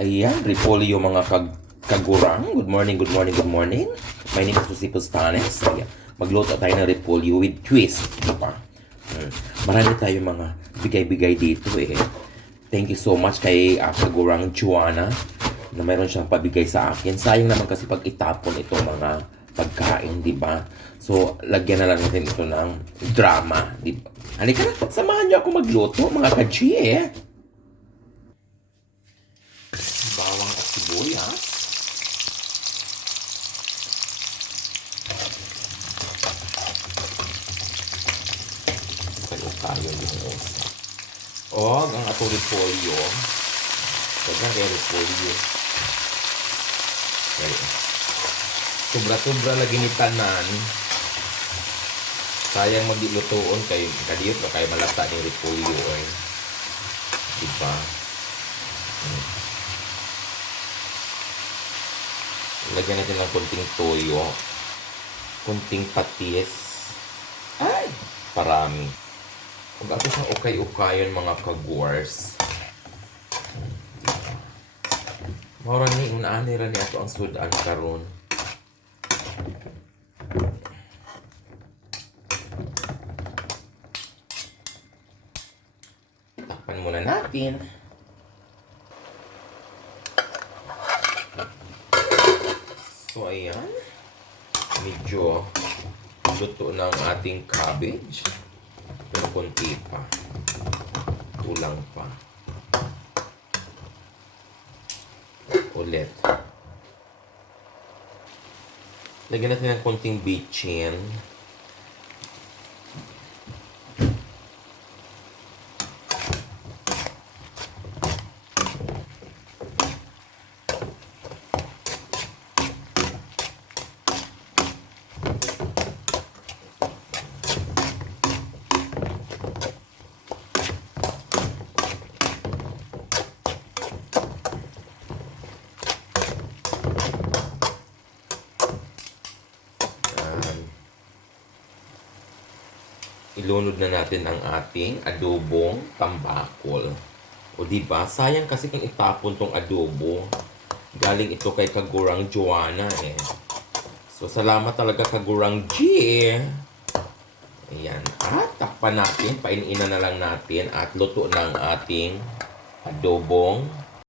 Ayan, repolyo mga kagurang. Good morning, good morning, good morning. My name is Susi Pustanes. Ayan, magluto tayo ng repolyo with twist, di ba? Marami tayong mga bigay-bigay dito eh. Thank you so much kay kagurang Joanna na mayroon siyang pabigay sa akin. Sayang naman kasi pag itapon itong mga pagkain, di ba? So, lagyan na lang natin ito ng drama, di ba? Halika na, samahan niyo ako magluto, mga kaji eh. Bawang at sibuyas. Kaya tayo yung usa. O, ang ato repolyo. Kaya kaya repolyo. Kaya. Sobra-sobra lagi ni tanan. Sayang magilutoon kay kadiyot na kay malata ni repolyo ay. Diba? Lagyan natin ng konting toyo. Konting patis. Ay! Parami. Huwag ato siyang ukay-ukayon mga kagwars. Maura ni, unaanay rin ato ang sudan karon. Takpan muna natin. So, ayan. Medyo luto na ang ating cabbage. Pero konti pa. Kulang pa. Ulit. Lagyan natin ng konting bitchin. Ilunod na natin ang ating adobong tambakol. O diba, sayang kasi kung itapon tong adobo. Galing ito kay kagurang Joanna eh. So, salamat talaga kagurang G. Ayan. At takpan natin, paininan na lang natin at luto ng ating adobong